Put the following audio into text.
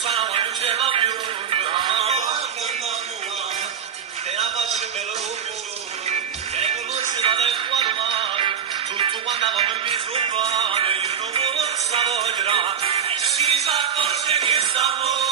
stavo non ce va più, e la faccio per l'uomo, che non si va del quadro mare, tutto quando avevamo il viso male, io non lo stavo a girare, e si sa forse che stavo